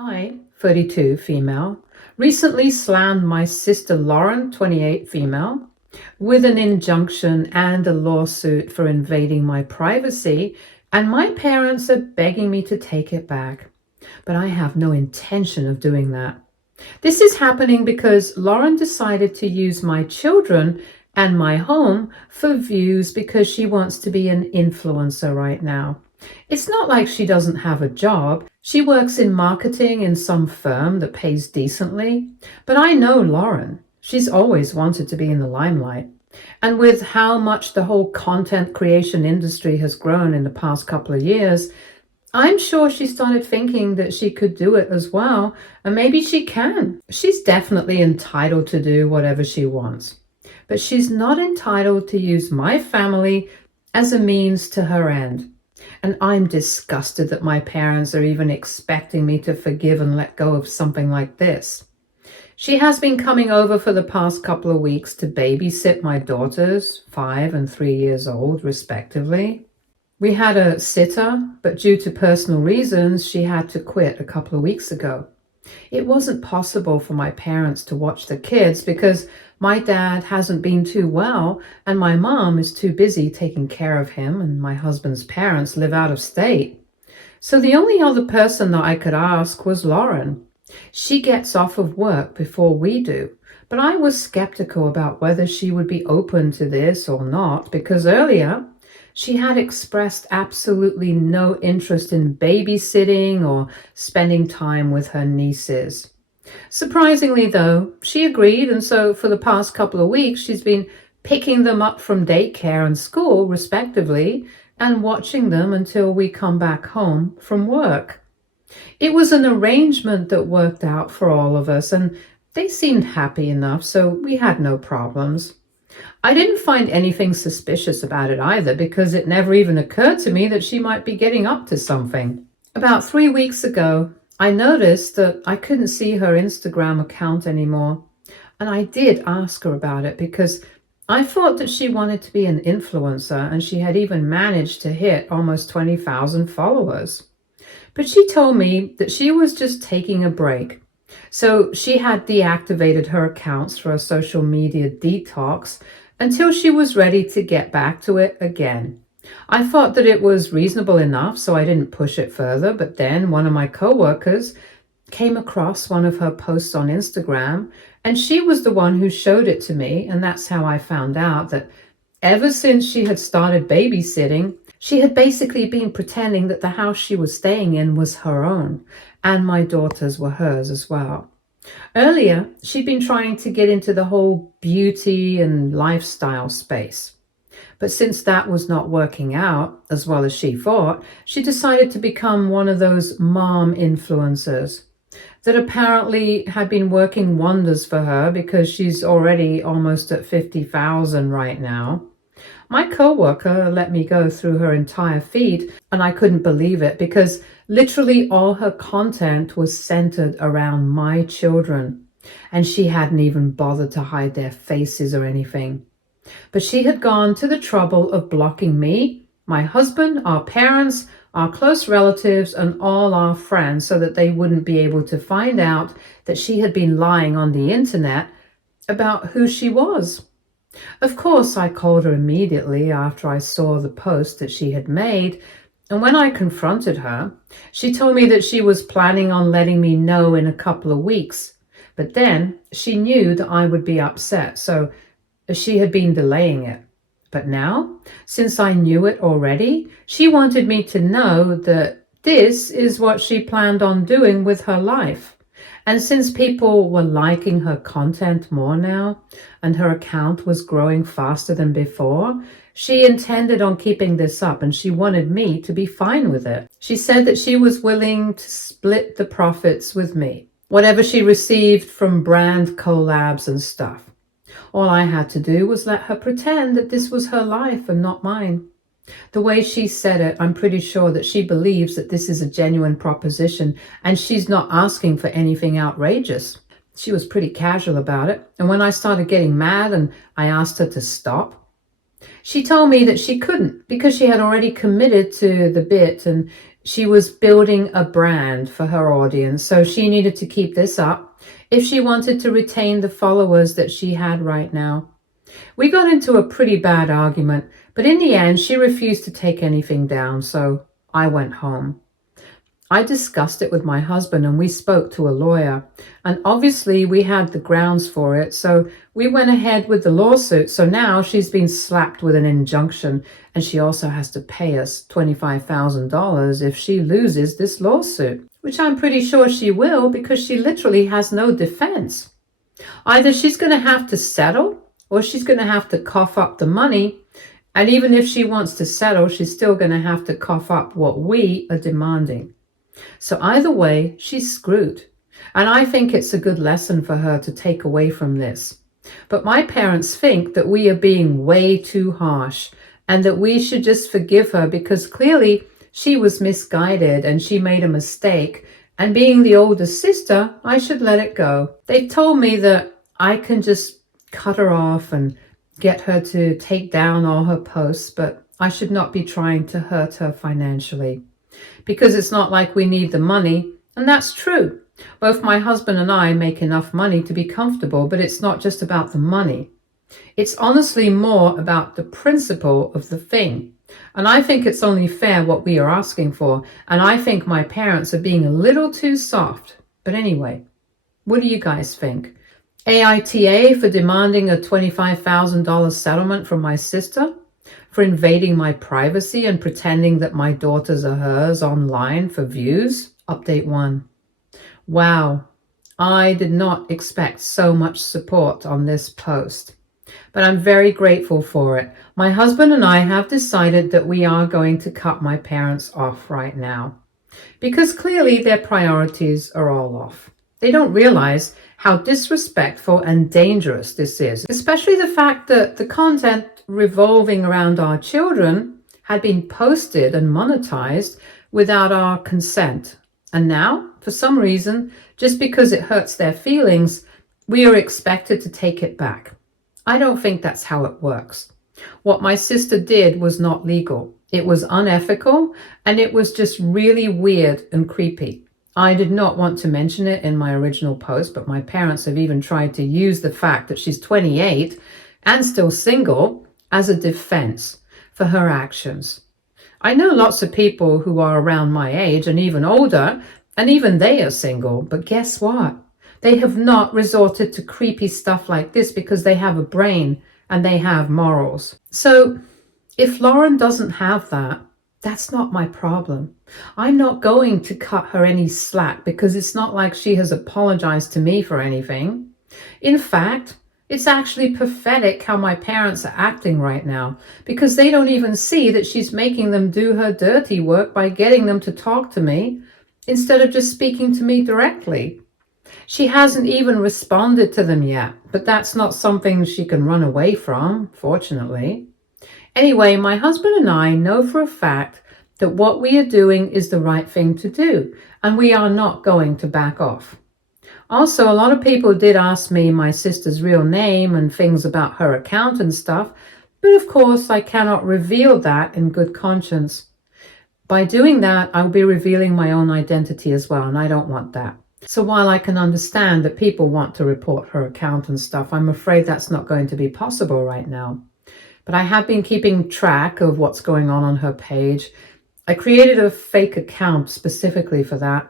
I, 32, female, recently slammed my sister Lauren, 28, female, with an injunction and a lawsuit for invading my privacy, and my parents are begging me to take it back. But I have no intention of doing that. This is happening because Lauren decided to use my children and my home for views because she wants to be an influencer right now. It's not like she doesn't have a job. She works in marketing in some firm that pays decently. But I know Lauren. She's always wanted to be in the limelight. And with how much the whole content creation industry has grown in the past couple of years, I'm sure she started thinking that she could do it as well, and maybe she can. She's definitely entitled to do whatever she wants. But she's not entitled to use my family as a means to her end. And I'm disgusted that my parents are even expecting me to forgive and let go of something like this. She has been coming over for the past couple of weeks to babysit my daughters, 5 and 3 years old, respectively. We had a sitter, but due to personal reasons, she had to quit a couple of weeks ago. It wasn't possible for my parents to watch the kids because my dad hasn't been too well and my mom is too busy taking care of him, and my husband's parents live out of state. So the only other person that I could ask was Lauren. She gets off of work before we do, but I was skeptical about whether she would be open to this or not because earlier she had expressed absolutely no interest in babysitting or spending time with her nieces. Surprisingly, though, she agreed, and so for the past couple of weeks, she's been picking them up from daycare and school, respectively, and watching them until we come back home from work. It was an arrangement that worked out for all of us, and they seemed happy enough, so we had no problems. I didn't find anything suspicious about it either because it never even occurred to me that she might be getting up to something. About 3 weeks ago, I noticed that I couldn't see her Instagram account anymore, and I did ask her about it because I thought that she wanted to be an influencer and she had even managed to hit almost 20,000 followers. But she told me that she was just taking a break. So she had deactivated her accounts for a social media detox until she was ready to get back to it again. I thought that it was reasonable enough, so I didn't push it further, but then one of my coworkers came across one of her posts on Instagram, and she was the one who showed it to me, and that's how I found out that ever since she had started babysitting, she had basically been pretending that the house she was staying in was her own, and my daughters were hers as well. Earlier, she'd been trying to get into the whole beauty and lifestyle space. But since that was not working out as well as she thought, she decided to become one of those mom influencers that apparently had been working wonders for her because she's already almost at 50,000 right now. My coworker let me go through her entire feed, and I couldn't believe it because literally all her content was centered around my children, and she hadn't even bothered to hide their faces or anything. But she had gone to the trouble of blocking me, my husband, our parents, our close relatives, and all our friends so that they wouldn't be able to find out that she had been lying on the internet about who she was. Of course, I called her immediately after I saw the post that she had made, and when I confronted her, she told me that she was planning on letting me know in a couple of weeks, but then she knew that I would be upset, so she had been delaying it. But now, since I knew it already, she wanted me to know that this is what she planned on doing with her life. And since people were liking her content more now, and her account was growing faster than before, she intended on keeping this up and she wanted me to be fine with it. She said that she was willing to split the profits with me, whatever she received from brand collabs and stuff. All I had to do was let her pretend that this was her life and not mine. The way she said it, I'm pretty sure that she believes that this is a genuine proposition and she's not asking for anything outrageous. She was pretty casual about it, and when I started getting mad and I asked her to stop, she told me that she couldn't because she had already committed to the bit and She was building a brand for her audience, so she needed to keep this up if she wanted to retain the followers that she had right now. We got into a pretty bad argument, but in the end, she refused to take anything down, so I went home. I discussed it with my husband and we spoke to a lawyer. And obviously we had the grounds for it, so we went ahead with the lawsuit. So now she's been slapped with an injunction and she also has to pay us $25,000 if she loses this lawsuit, which I'm pretty sure she will because she literally has no defense. Either she's going to have to settle or she's going to have to cough up the money. And even if she wants to settle, she's still going to have to cough up what we are demanding. So either way, she's screwed. And I think it's a good lesson for her to take away from this. But my parents think that we are being way too harsh and that we should just forgive her because clearly she was misguided and she made a mistake. And being the older sister, I should let it go. They told me that I can just cut her off and get her to take down all her posts, but I should not be trying to hurt her financially. Because it's not like we need the money, and that's true. Both my husband and I make enough money to be comfortable, but it's not just about the money. It's honestly more about the principle of the thing. And I think it's only fair what we are asking for, and I think my parents are being a little too soft. But anyway, what do you guys think? AITA for demanding a $25,000 settlement from my sister? For invading my privacy and pretending that my daughters are hers online for views? Update 1. Wow, I did not expect so much support on this post, but I'm very grateful for it. My husband and I have decided that we are going to cut my parents off right now because clearly their priorities are all off. They don't realize how disrespectful and dangerous this is, especially the fact that the content revolving around our children had been posted and monetized without our consent. And now, for some reason, just because it hurts their feelings, we are expected to take it back. I don't think that's how it works. What my sister did was not legal. It was unethical, and it was just really weird and creepy. I did not want to mention it in my original post, but my parents have even tried to use the fact that she's 28 and still single as a defense for her actions. I know lots of people who are around my age and even older, and even they are single, but guess what? They have not resorted to creepy stuff like this because they have a brain and they have morals. So if Lauren doesn't have that, that's not my problem. I'm not going to cut her any slack because it's not like she has apologized to me for anything. In fact, it's actually pathetic how my parents are acting right now because they don't even see that she's making them do her dirty work by getting them to talk to me instead of just speaking to me directly. She hasn't even responded to them yet, but that's not something she can run away from, fortunately. Anyway, my husband and I know for a fact that what we are doing is the right thing to do, and we are not going to back off. Also, a lot of people did ask me my sister's real name and things about her account and stuff, but of course I cannot reveal that in good conscience. By doing that, I'll be revealing my own identity as well, and I don't want that. So while I can understand that people want to report her account and stuff, I'm afraid that's not going to be possible right now. But I have been keeping track of what's going on her page. I created a fake account specifically for that,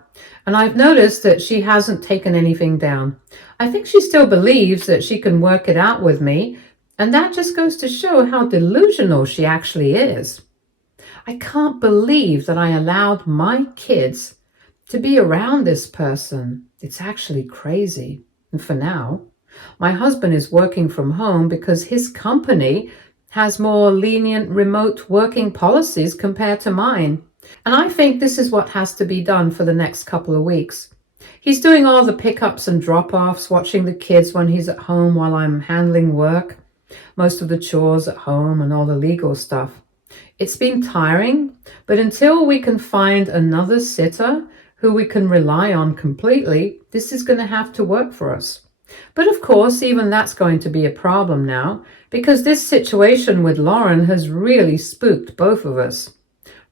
and I've noticed that she hasn't taken anything down. I think she still believes that she can work it out with me, and that just goes to show how delusional she actually is. I can't believe that I allowed my kids to be around this person. It's actually crazy. And for now, my husband is working from home because his company has more lenient remote working policies compared to mine. And I think this is what has to be done for the next couple of weeks. He's doing all the pickups and drop-offs, watching the kids when he's at home while I'm handling work, most of the chores at home and all the legal stuff. It's been tiring, but until we can find another sitter who we can rely on completely, this is going to have to work for us. But of course, even that's going to be a problem now, because this situation with Lauren has really spooked both of us.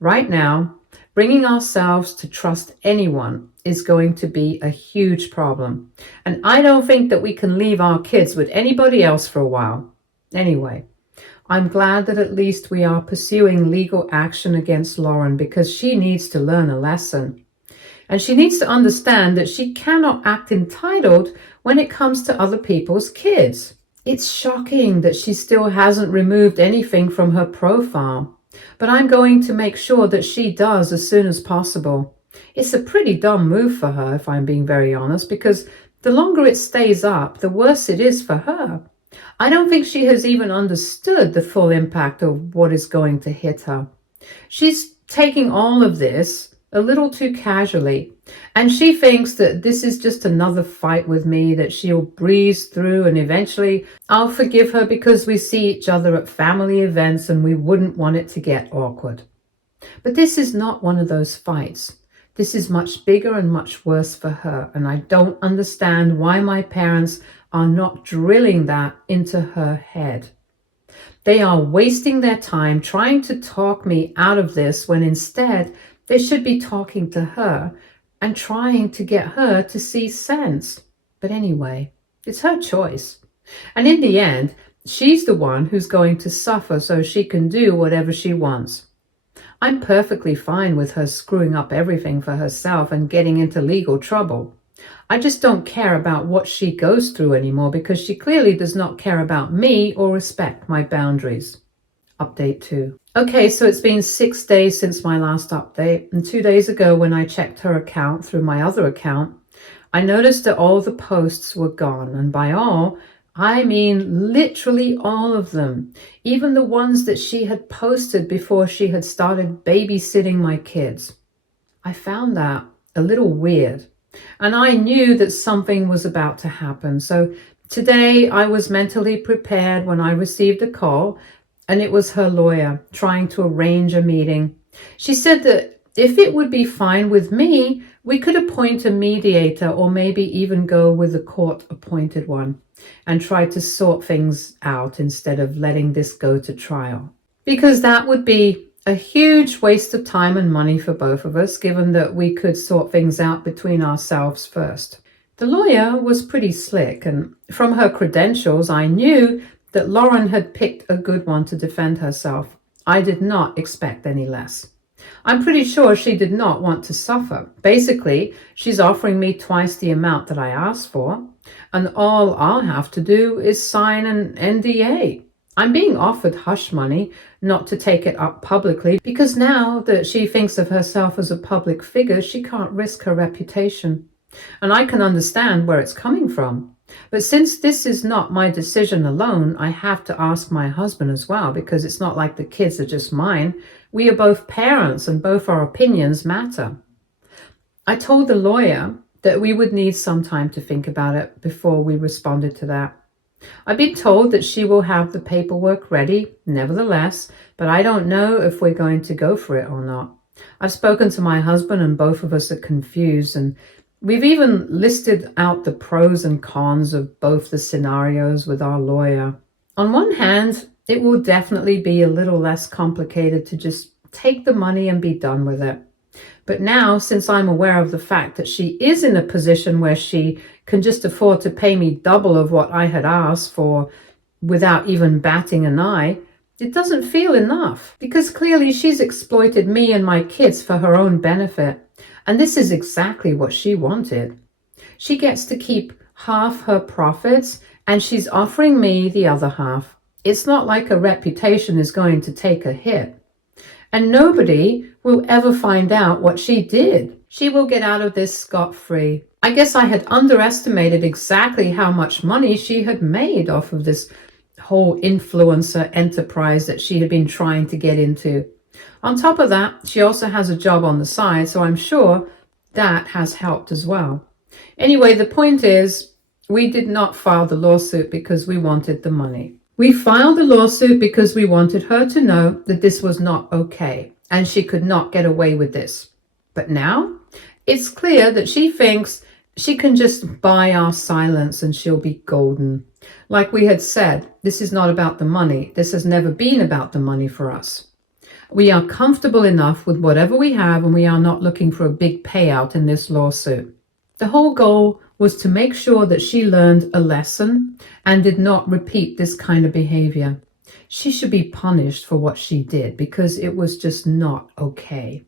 Right now, Bringing ourselves to trust anyone is going to be a huge problem. And I don't think that we can leave our kids with anybody else for a while. Anyway, I'm glad that at least we are pursuing legal action against Lauren because she needs to learn a lesson. And she needs to understand that she cannot act entitled when it comes to other people's kids. It's shocking that she still hasn't removed anything from her profile, but I'm going to make sure that she does as soon as possible. It's a pretty dumb move for her, if I'm being very honest, because the longer it stays up, the worse it is for her. I don't think she has even understood the full impact of what is going to hit her. She's taking all of this a little too casually, and she thinks that this is just another fight with me that she'll breeze through, and eventually I'll forgive her because we see each other at family events and we wouldn't want it to get awkward. But this is not one of those fights. This is much bigger and much worse for her, and I don't understand why my parents are not drilling that into her head. They are wasting their time trying to talk me out of this when instead they should be talking to her and trying to get her to see sense. But anyway, it's her choice. And in the end, she's the one who's going to suffer so she can do whatever she wants. I'm perfectly fine with her screwing up everything for herself and getting into legal trouble. I just don't care about what she goes through anymore because she clearly does not care about me or respect my boundaries. Update 2. Okay, so it's been 6 days since my last update, and 2 days ago when I checked her account through my other account, I noticed that all the posts were gone, and by all, I mean literally all of them, even the ones that she had posted before she had started babysitting my kids. I found that a little weird, and I knew that something was about to happen, so today I was mentally prepared when I received a call. And it was her lawyer trying to arrange a meeting. She said that if it would be fine with me, we could appoint a mediator or maybe even go with a court-appointed one and try to sort things out instead of letting this go to trial. Because that would be a huge waste of time and money for both of us, given that we could sort things out between ourselves first. The lawyer was pretty slick, and from her credentials, I knew that Lauren had picked a good one to defend herself. I did not expect any less. I'm pretty sure she did not want to suffer. Basically, she's offering me twice the amount that I asked for, and all I'll have to do is sign an NDA. I'm being offered hush money not to take it up publicly because now that she thinks of herself as a public figure, she can't risk her reputation. And I can understand where it's coming from. But since this is not my decision alone, I have to ask my husband as well, because it's not like the kids are just mine. We are both parents and both our opinions matter. I told the lawyer that we would need some time to think about it before we responded to that. I've been told that she will have the paperwork ready, nevertheless, but I don't know if we're going to go for it or not. I've spoken to my husband and both of us are confused, and we've even listed out the pros and cons of both the scenarios with our lawyer. On one hand, it will definitely be a little less complicated to just take the money and be done with it. But now, since I'm aware of the fact that she is in a position where she can just afford to pay me double of what I had asked for without even batting an eye, it doesn't feel enough, because clearly she's exploited me and my kids for her own benefit. And this is exactly what she wanted. She gets to keep half her profits, and she's offering me the other half. It's not like her reputation is going to take a hit. And nobody will ever find out what she did. She will get out of this scot-free. I guess I had underestimated exactly how much money she had made off of this whole influencer enterprise that she had been trying to get into. On top of that, she also has a job on the side, so I'm sure that has helped as well. Anyway, the point is, we did not file the lawsuit because we wanted the money. We filed the lawsuit because we wanted her to know that this was not okay, and she could not get away with this. But now, it's clear that she thinks she can just buy our silence and she'll be golden. Like we had said, this is not about the money. This has never been about the money for us. We are comfortable enough with whatever we have, and we are not looking for a big payout in this lawsuit. The whole goal was to make sure that she learned a lesson and did not repeat this kind of behavior. She should be punished for what she did because it was just not okay.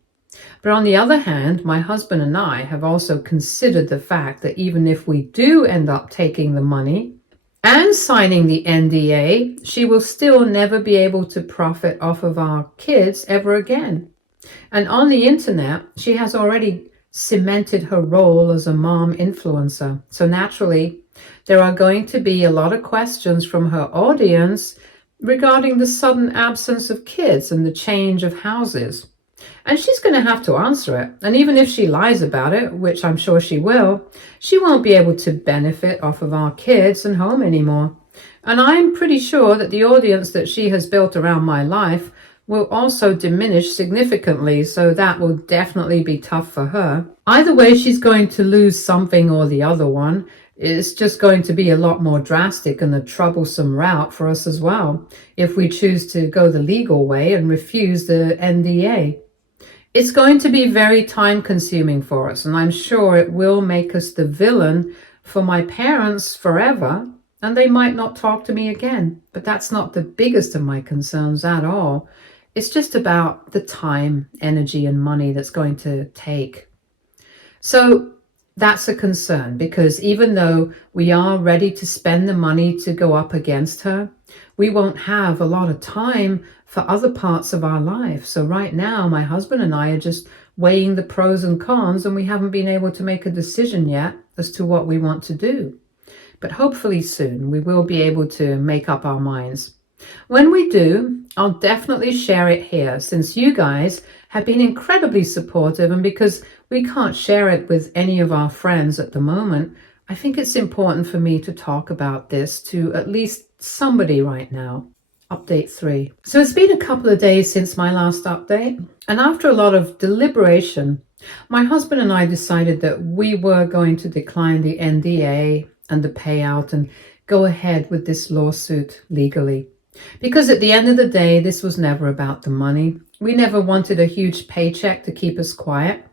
But on the other hand, my husband and I have also considered the fact that even if we do end up taking the money and signing the NDA, she will still never be able to profit off of our kids ever again. And on the internet, she has already cemented her role as a mom influencer. So naturally, there are going to be a lot of questions from her audience regarding the sudden absence of kids and the change of houses. And she's going to have to answer it. And even if she lies about it, which I'm sure she will, she won't be able to benefit off of our kids and home anymore. And I'm pretty sure that the audience that she has built around my life will also diminish significantly, so that will definitely be tough for her. Either way, she's going to lose something or the other one. It's just going to be a lot more drastic and a troublesome route for us as well, if we choose to go the legal way and refuse the NDA. It's going to be very time consuming for us, and I'm sure it will make us the villain for my parents forever, and they might not talk to me again. But that's not the biggest of my concerns at all. It's just about the time, energy, and money that's going to take. So that's a concern, because even though we are ready to spend the money to go up against her, we won't have a lot of time for other parts of our life. So right now, my husband and I are just weighing the pros and cons, and we haven't been able to make a decision yet as to what we want to do. But hopefully soon we will be able to make up our minds. When we do, I'll definitely share it here, since you guys have been incredibly supportive, and because we can't share it with any of our friends at the moment, I think it's important for me to talk about this to at least somebody right now. Update 3. So it's been a couple of days since my last update, and after a lot of deliberation, my husband and I decided that we were going to decline the NDA and the payout and go ahead with this lawsuit legally. Because at the end of the day, this was never about the money. We never wanted a huge paycheck to keep us quiet.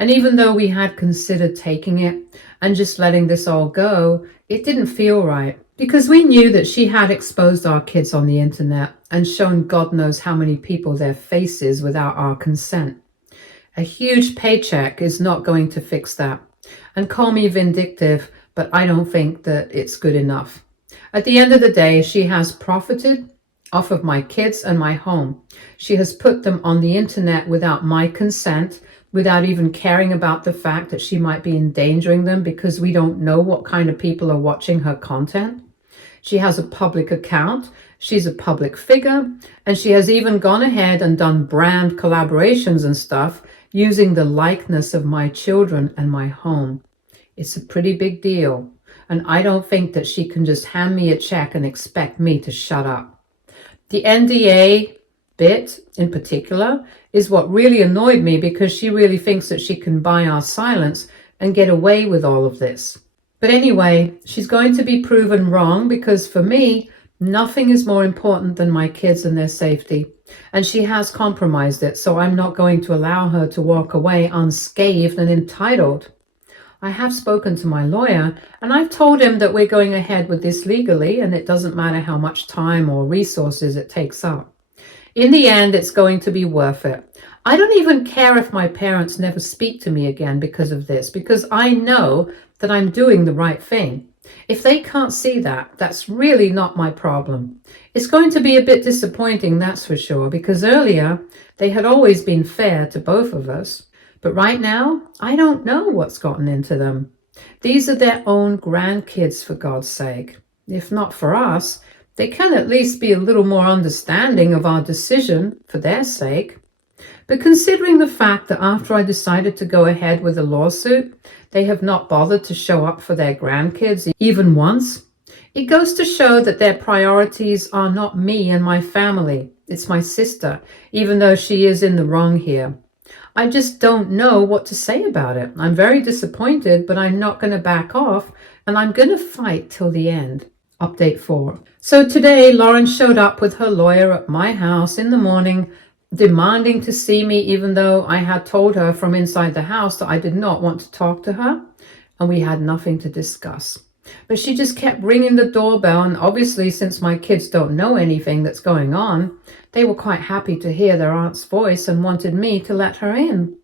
And even though we had considered taking it and just letting this all go, it didn't feel right. Because we knew that she had exposed our kids on the internet and shown God knows how many people their faces without our consent. A huge paycheck is not going to fix that. And call me vindictive, but I don't think that it's good enough. At the end of the day, she has profited off of my kids and my home. She has put them on the internet without my consent, without even caring about the fact that she might be endangering them, because we don't know what kind of people are watching her content. She has a public account, she's a public figure, and she has even gone ahead and done brand collaborations and stuff using the likeness of my children and my home. It's a pretty big deal, and I don't think that she can just hand me a check and expect me to shut up. The NDA bit in particular is what really annoyed me, because she really thinks that she can buy our silence and get away with all of this. But anyway, she's going to be proven wrong, because for me, nothing is more important than my kids and their safety. And she has compromised it, so I'm not going to allow her to walk away unscathed and entitled. I have spoken to my lawyer, and I've told him that we're going ahead with this legally, and it doesn't matter how much time or resources it takes up. In the end, it's going to be worth it. I don't even care if my parents never speak to me again because of this, because I know that I'm doing the right thing. If they can't see that, that's really not my problem. It's going to be a bit disappointing, that's for sure, because earlier they had always been fair to both of us. But right now, I don't know what's gotten into them. These are their own grandkids, for God's sake. If not for us, they can at least be a little more understanding of our decision for their sake. But considering the fact that after I decided to go ahead with the lawsuit, they have not bothered to show up for their grandkids even once, it goes to show that their priorities are not me and my family. It's my sister, even though she is in the wrong here. I just don't know what to say about it. I'm very disappointed, but I'm not going to back off, and I'm going to fight till the end. Update 4. So today, Lauren showed up with her lawyer at my house in the morning, demanding to see me, even though I had told her from inside the house that I did not want to talk to her, and we had nothing to discuss. But she just kept ringing the doorbell, and obviously, since my kids don't know anything that's going on, they were quite happy to hear their aunt's voice and wanted me to let her in.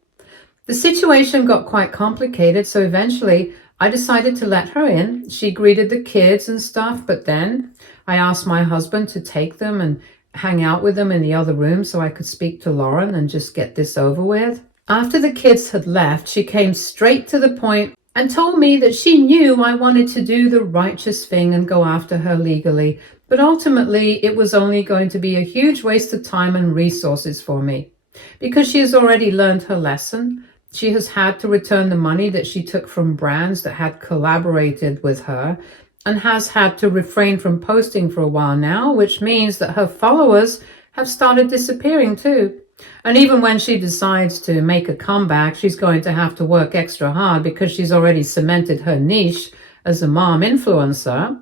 The situation got quite complicated, so eventually I decided to let her in. She greeted the kids and stuff, but then I asked my husband to take them and hang out with them in the other room so I could speak to Lauren and just get this over with. After the kids had left, she came straight to the point and told me that she knew I wanted to do the righteous thing and go after her legally, but ultimately it was only going to be a huge waste of time and resources for me. Because she has already learned her lesson, she has had to return the money that she took from brands that had collaborated with her, and has had to refrain from posting for a while now, which means that her followers have started disappearing too. And even when she decides to make a comeback, she's going to have to work extra hard because she's already cemented her niche as a mom influencer.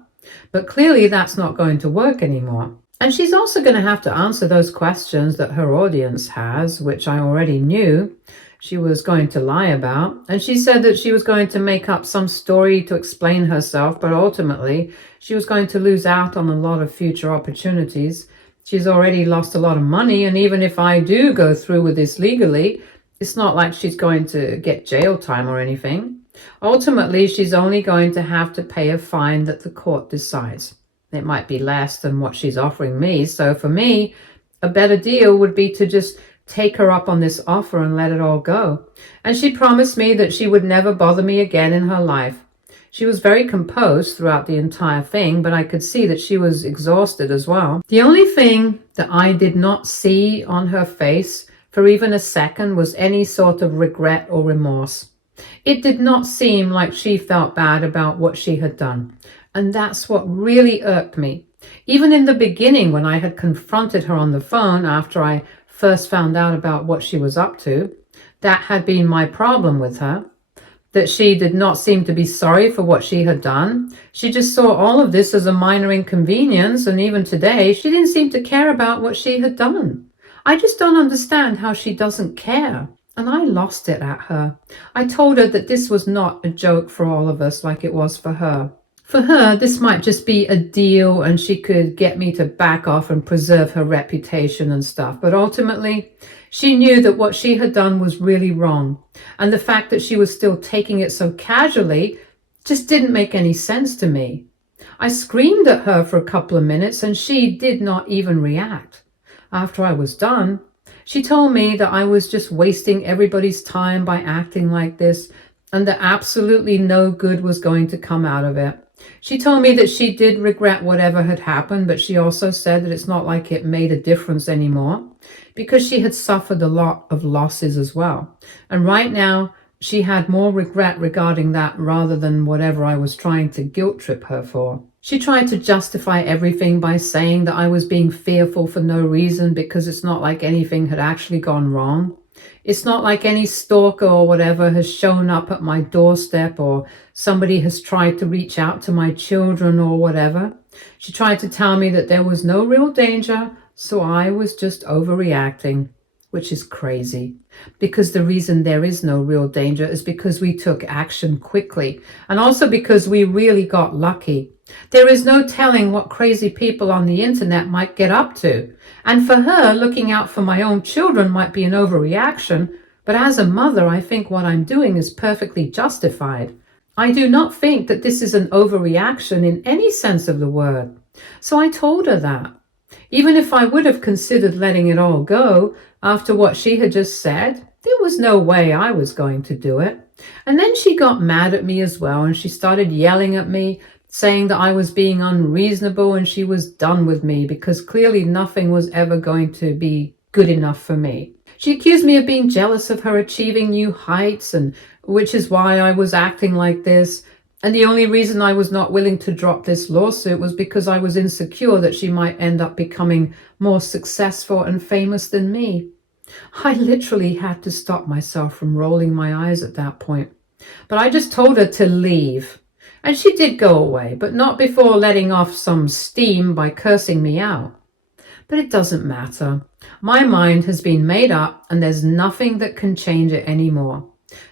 But clearly that's not going to work anymore. And she's also going to have to answer those questions that her audience has, which I already knew she was going to lie about. And she said that she was going to make up some story to explain herself, but ultimately she was going to lose out on a lot of future opportunities. She's already lost a lot of money, and even if I do go through with this legally, it's not like she's going to get jail time or anything. Ultimately, she's only going to have to pay a fine that the court decides. It might be less than what she's offering me, so for me, a better deal would be to just take her up on this offer and let it all go. And she promised me that she would never bother me again in her life. She was very composed throughout the entire thing, but I could see that she was exhausted as well. The only thing that I did not see on her face for even a second was any sort of regret or remorse. It did not seem like she felt bad about what she had done. And that's what really irked me. Even in the beginning, when I had confronted her on the phone after I first found out about what she was up to, that had been my problem with her. That she did not seem to be sorry for what she had done. She just saw all of this as a minor inconvenience, and even today, she didn't seem to care about what she had done. I just don't understand how she doesn't care. And I lost it at her. I told her that this was not a joke for all of us like it was for her. For her, this might just be a deal and she could get me to back off and preserve her reputation and stuff. But ultimately, she knew that what she had done was really wrong. And the fact that she was still taking it so casually just didn't make any sense to me. I screamed at her for a couple of minutes and she did not even react. After I was done, she told me that I was just wasting everybody's time by acting like this and that absolutely no good was going to come out of it. She told me that she did regret whatever had happened, but she also said that it's not like it made a difference anymore because she had suffered a lot of losses as well. And right now, she had more regret regarding that rather than whatever I was trying to guilt trip her for. She tried to justify everything by saying that I was being fearful for no reason because it's not like anything had actually gone wrong. It's not like any stalker or whatever has shown up at my doorstep or somebody has tried to reach out to my children or whatever. She tried to tell me that there was no real danger, so I was just overreacting, which is crazy. Because the reason there is no real danger is because we took action quickly and also because we really got lucky. There is no telling what crazy people on the internet might get up to. And for her, looking out for my own children might be an overreaction, but as a mother, I think what I'm doing is perfectly justified. I do not think that this is an overreaction in any sense of the word. So I told her that. Even if I would have considered letting it all go after what she had just said, there was no way I was going to do it. And then she got mad at me as well, and she started yelling at me, saying that I was being unreasonable and she was done with me because clearly nothing was ever going to be good enough for me. She accused me of being jealous of her achieving new heights, and which is why I was acting like this. And the only reason I was not willing to drop this lawsuit was because I was insecure that she might end up becoming more successful and famous than me. I literally had to stop myself from rolling my eyes at that point. But I just told her to leave. And she did go away, but not before letting off some steam by cursing me out. But it doesn't matter. My mind has been made up and there's nothing that can change it anymore.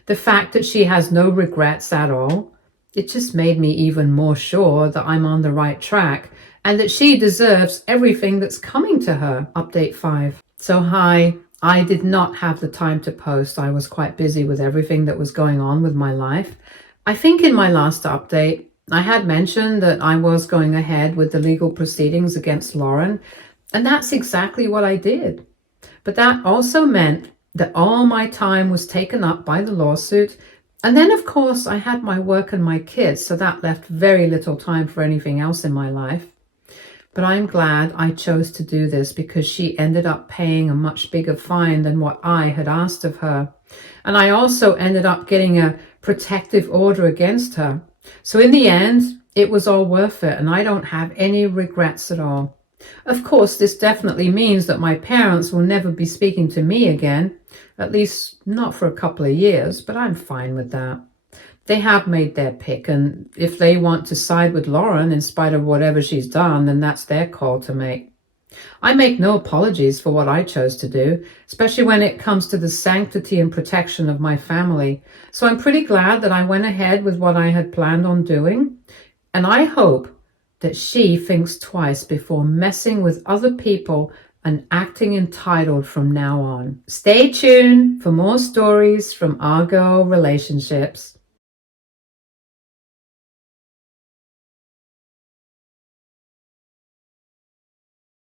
The fact that she has no regrets at all, it just made me even more sure that I'm on the right track and that she deserves everything that's coming to her. Update 5. So hi, I did not have the time to post. I was quite busy with everything that was going on with my life. I think in my last update, I had mentioned that I was going ahead with the legal proceedings against Lauren, and that's exactly what I did. But that also meant that all my time was taken up by the lawsuit. And then, of course, I had my work and my kids, so that left very little time for anything else in my life. But I'm glad I chose to do this because she ended up paying a much bigger fine than what I had asked of her. And I also ended up getting a protective order against her. So in the end, it was all worth it, and I don't have any regrets at all. Of course, this definitely means that my parents will never be speaking to me again, at least not for a couple of years, but I'm fine with that. They have made their pick, and if they want to side with Lauren in spite of whatever she's done, then that's their call to make. I make no apologies for what I chose to do, especially when it comes to the sanctity and protection of my family. So I'm pretty glad that I went ahead with what I had planned on doing, and I hope that she thinks twice before messing with other people and acting entitled from now on. Stay tuned for more stories from Argo Relationships.